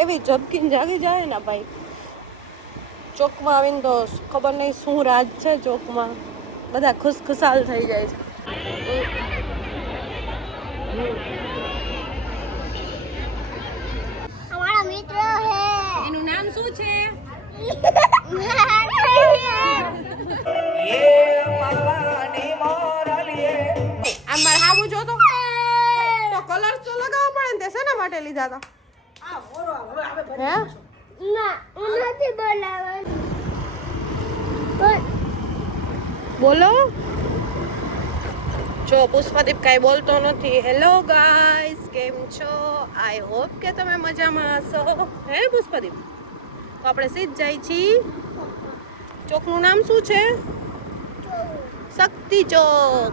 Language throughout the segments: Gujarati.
એવી ઝબકીને જાગી જાય ને ભાઈ. ચોકમાં આવીને તો ખબર નહીં શું રાજ છે ચોકમાં. બધા ખુશખુશાલ થઈ જાય છે. અમારા મિત્ર હે. એનું નામ શું છે? આમ મારે હાવું જો તો કલર તો લગાવવા પડે ને તે શેના માટે લીધા હતા? હે ના નથી બોલાવવાનું. બોલો. જો પુષ્પદીપ કાંઈ બોલતો નથી. હેલો ગાઈસ, કેમ છો? આઈ હોપ કે તમે મજામાં હશો. હે પુષ્પદીપ, તો આપણે સીધ જાય છીએ. ચોકનું નામ શું છે? શક્તિ ચોક.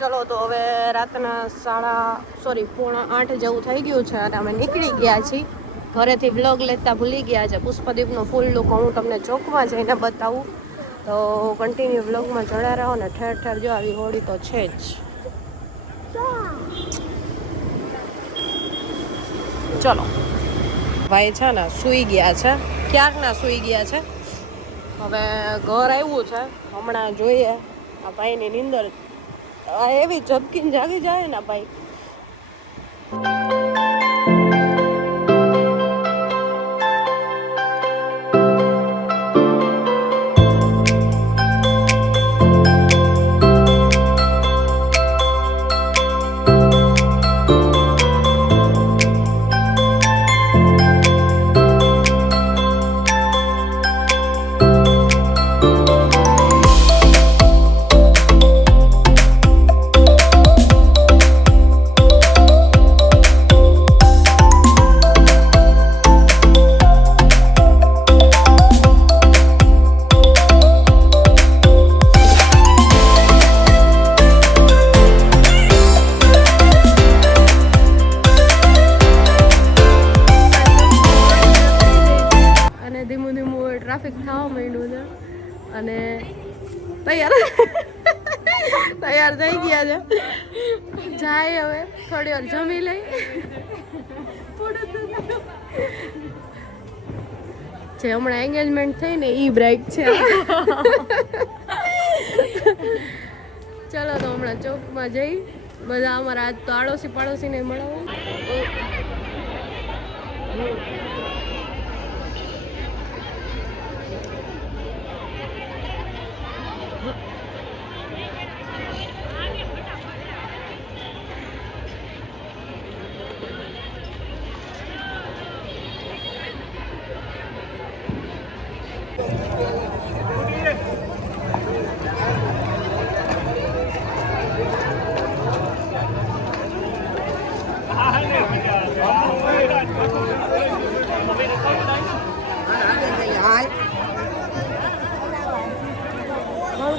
ચલો તો હવે રાતના 8:30 જેવું થઈ ગયું છે અને અમે નીકળી ગયા છીએ ઘરેથી. વ્લોગ લેતા ભૂલી ગયા છે. પુષ્પદીપનો ફૂલ લુક હું તમને ચોકમાં જઈને બતાવું, તો કન્ટિન્યુ વ્લોગમાં જોડા રહો ને. ઠેર ઠેર જો આવી હોળી તો છે જ. ચલો ભાઈ છે ને સૂઈ ગયા છે, ક્યારના સૂઈ ગયા છે. હવે ઘર આવ્યું છે, હમણાં જોઈએ. આ ભાઈની નીંદર એવી ઝબકીને જાગી જાય ને ભાઈ. ટ્રાફિક થવા માંડ્યું છે અને તૈયાર થઈ ગયા છે. જાય હવે થોડી વાર જમી લઈ. જે હમણાં એંગેજમેન્ટ થઈ ને ઈ બ્રાઇડ છે. ચલો તો હમણાં ચોકમાં જઈ બધા અમારા આજ તો આડોશી પાડોશીને મળાવું.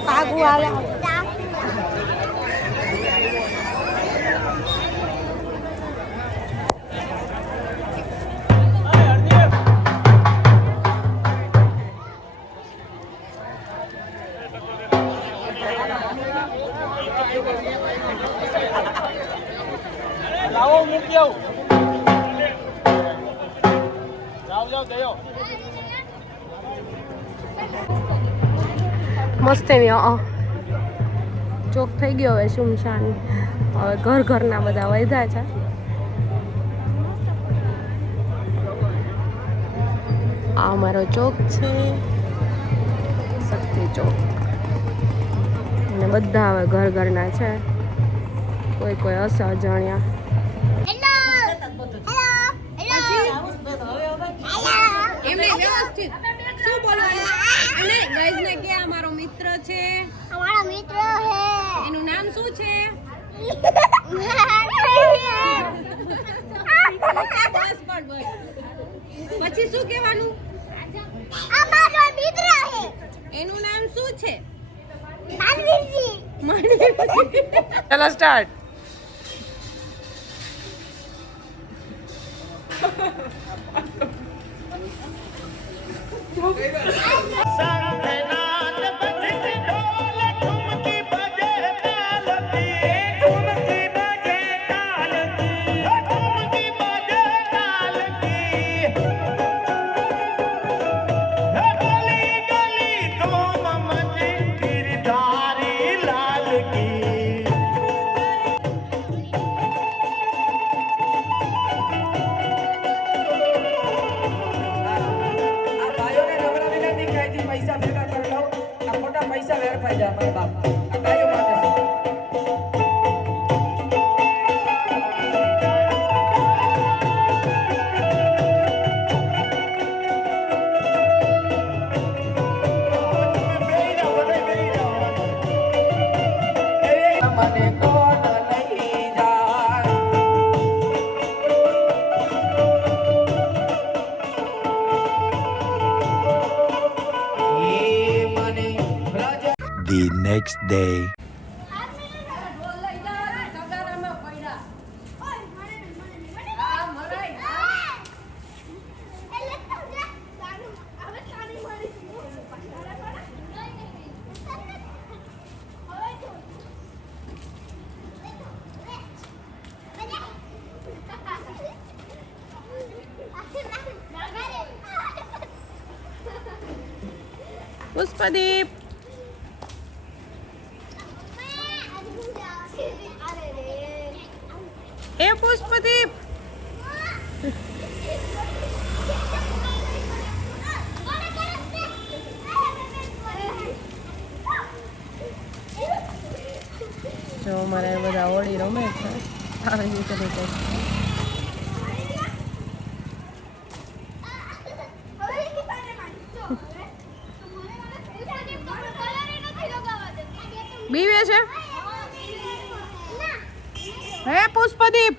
Tagu ala. લાવો મૂકી આવ. જાવ ગયો. મસ્ત એની ચોક થઈ ગયો હવે સુમસાન. હવે ઘરના બધા વધ્યા છે. આ અમારો ચોક છે, શક્તિ ચોક. અને બધા હવે ઘરના છે, કોઈ હશે અજાણ્યા. એમને વ્યવસ્થિત શું બોલવાનું? અને ગાઈઝને કે અમારો મિત્ર છે. અમારા મિત્ર હે. એનું નામ શું છે? પછી શું કહેવાનું? અમારો મિત્ર હે. એનું નામ શું છે? માનવીરજી. ચલો સ્ટાર્ટ. બા આ બાજુ માટે મને કોણ લઈ જાય The next day. પુષ્પદીપ એ પુષ્પદીપ જો મારે બધા હોળી રમે છે આવી રીતે રીતે બીવે છે હે પુષ્પદીપ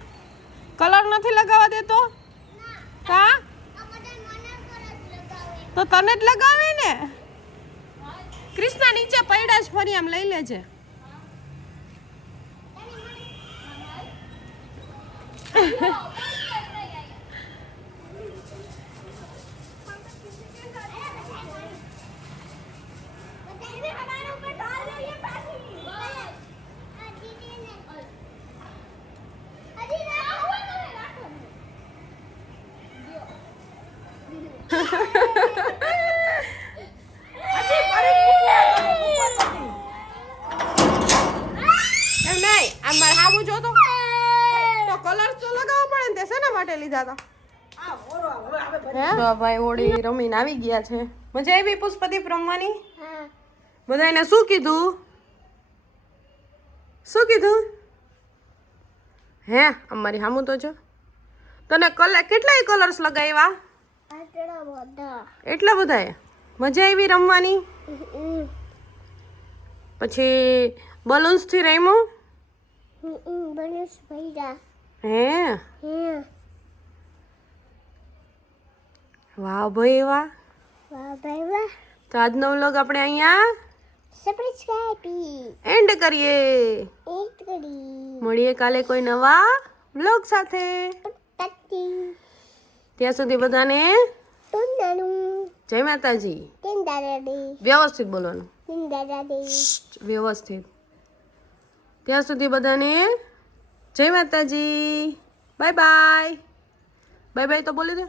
કલર નથી લગાવવા દેતો કા તો તને જ લગાવે ને કૃષ્ણા નીચે પડ્યા જ ફરી આમ લઈ લેજે એમ નહીં આ મારે આવું જો તો કલર તો લગાવવો પડે ને તે શેના માટે લીધા હતા હે ભાઈ હોળી રમીને આવી ગયા છે મજા આવી પુષ્પદીપ રમવાની બધાને શું કીધું હે અમારી હામું તો જો તને કેટલાય કલર્સ લગાવ્યા એટલા બધા મજા આવી રમવાની પછી બલૂન્સ થી રમ્યો હે વાહ ભાઈ વાહ તો આજનો વ્લોગ આપણે અહીંયા એન્ડ કરીએ મળીએ કાલે કોઈ નવા વ્લોગ સાથે ત્યાં સુધી બધાને જય માતાજી વ્યવસ્થિત બોલવાનું વ્યવસ્થિત ત્યાં સુધી બધાને જય માતાજી બાય બાય બાય બાય તો બોલી દે